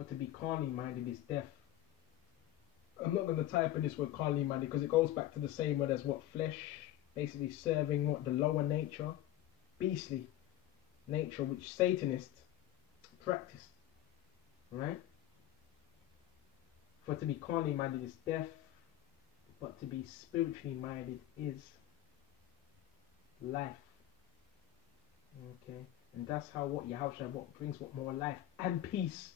For to be carnally minded is death. I'm not going to type in this word carnally minded because it goes back to the same word as what flesh, basically serving what the lower nature, beastly nature, which Satanists practice. Right? For to be carnally minded is death, but to be spiritually minded is life. Okay, and that's how what Yahushua what brings what more life and peace.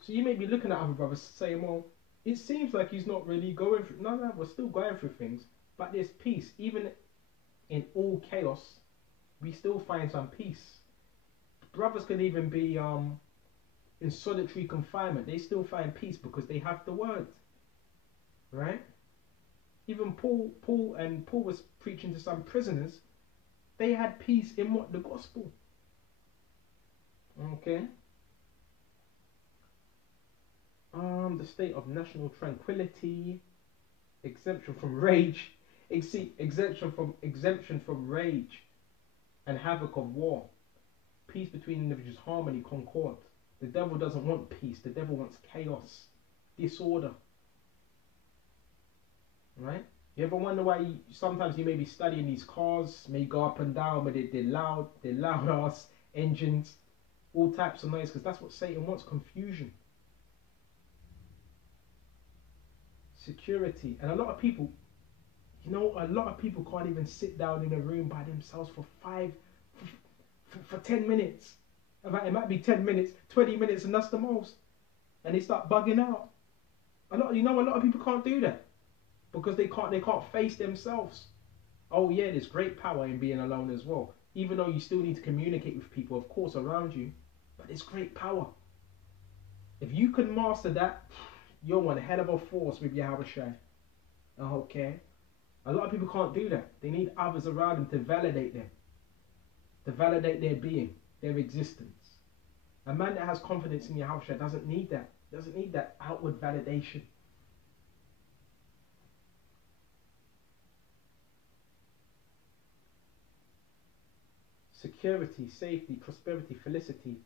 So you may be looking at other brothers saying, well, it seems like he's not really going through. No, we're still going through things, but there's peace. Even in all chaos, we still find some peace. Brothers could even be in solitary confinement. They still find peace because they have the word. Right? Even Paul was preaching to some prisoners. They had peace in what? The gospel. Okay. The state of national tranquility, exemption from rage, exemption from rage, and havoc of war, peace between individuals, harmony, concord. The devil doesn't want peace. The devil wants chaos, disorder. Right? You ever wonder why sometimes you may be studying these cars, may go up and down, but they're loud ass engines, all types of noise, because that's what Satan wants, confusion. Security. And a lot of people can't even sit down in a room by themselves for 10 minutes. It might be 10 minutes, 20 minutes, and that's the most. And they start bugging out. A lot of people can't do that. Because they can't face themselves. Oh yeah, there's great power in being alone as well. Even though you still need to communicate with people, of course, around you. But there's great power. If you can master that, you're one hell of a force with Yahushua. Okay? A lot of people can't do that. They need others around them to validate them. To validate their being, their existence. A man that has confidence in Yahushua doesn't need that. Doesn't need that outward validation. Security, safety, prosperity, felicity,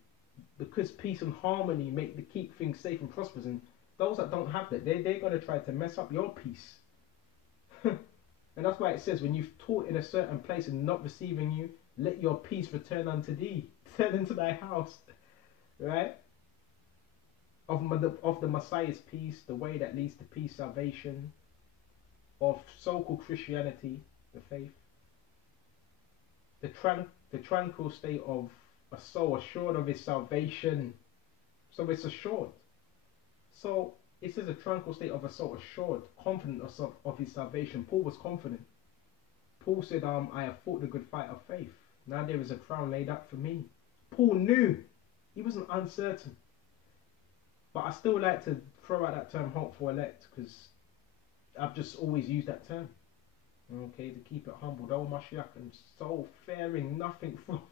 because peace and harmony keep things safe and prosperous, and those that don't have that, they're going to try to mess up your peace. And that's why it says, when you've taught in a certain place and not receiving you, let your peace return unto thee, turn into thy house. Right? Of the Messiah's peace, the way that leads to peace, salvation, of so-called Christianity, the faith, the tranquil state of a soul assured of its salvation. So it's assured. So it says a tranquil state of a soul assured, confident of his salvation. Paul was confident. Paul said, I have fought the good fight of faith. Now there is a crown laid up for me. Paul knew. He wasn't uncertain. But I still like to throw out that term, hopeful elect, because I've just always used that term. Okay, to keep it humble. Oh Mashiach, and so fearing nothing from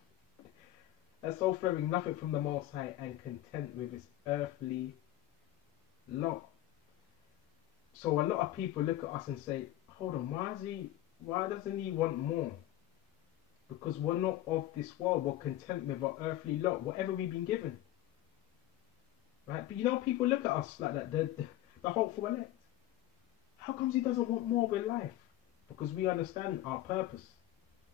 the Most High, and content with his earthly lot. So a lot of people look at us and say, hold on, why doesn't he want more? Because we're not of this world. We're content with our earthly lot, whatever we've been given. Right? But people look at us like that, the hopeful elect. How comes he doesn't want more with life? Because we understand our purpose.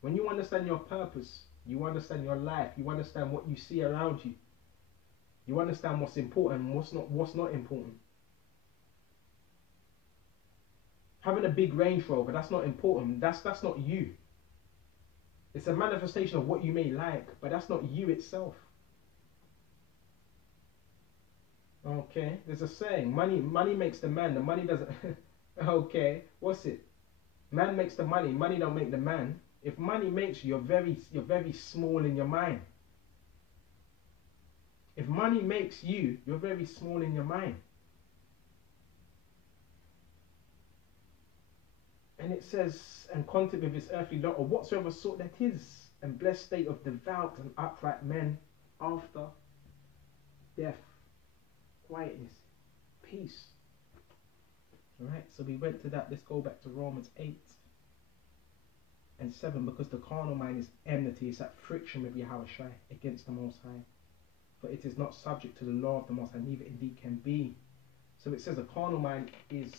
When you understand your purpose, you understand your life, you understand what you see around you. You understand what's important and what's not important. Having a big Range Rover, that's not important. That's not you. It's a manifestation of what you may like, but that's not you itself. Okay, there's a saying, money makes the man, the money doesn't. Okay, what's it? Man makes the money don't make the man. If money makes you, you're very small in your mind. If money makes you, you're very small in your mind. And it says, and content with his earthly lot, or whatsoever sort that is, and blessed state of devout and upright men after death, quietness, peace. Alright, so we went to that. Let's go back to Romans 8 and 7, because the carnal mind is enmity, it's that friction with Yahushua against the Most High. but it is not subject to the law of the Most High, neither indeed can be. So it says the carnal mind is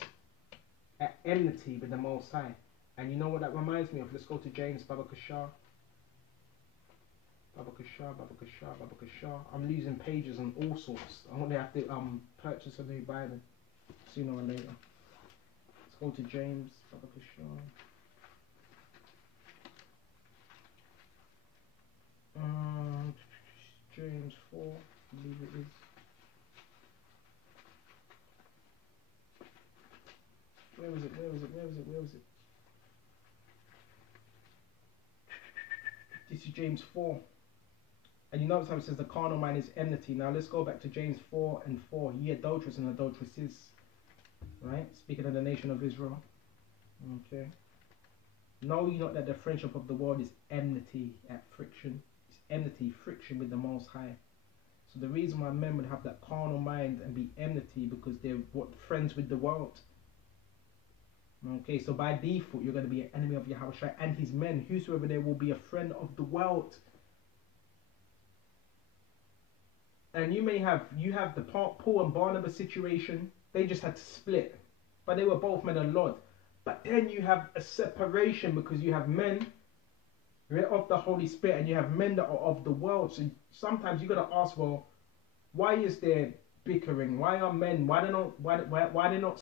at enmity with the Most High. And you know what that reminds me of? Let's go to James, Baba Kashar. Baba Kashar, Baba Kashar, Baba Kashar. I'm losing pages on all sorts. I'm going to have to purchase a new Bible sooner or later. Let's go to James, Baba Kashar. James 4, I believe it is. Where was it? This is James 4. And you notice how it says the carnal mind is enmity. Now let's go back to James 4 and 4. Ye adulterers and adulteresses. Right? Speaking of the nation of Israel. Okay. Know ye not that the friendship of the world is enmity at friction? It's enmity, friction with the Most High. So the reason why men would have that carnal mind and be enmity, because they're friends with the world. Okay, so by default, you're going to be an enemy of Yahushua and his men. Whosoever there will be a friend of the world. And you have the Paul and Barnabas situation. They just had to split. But they were both men of Lord. But then you have a separation, because you have men of the Holy Spirit and you have men that are of the world. So sometimes you got to ask, well, why is there bickering? Why are men? Why they not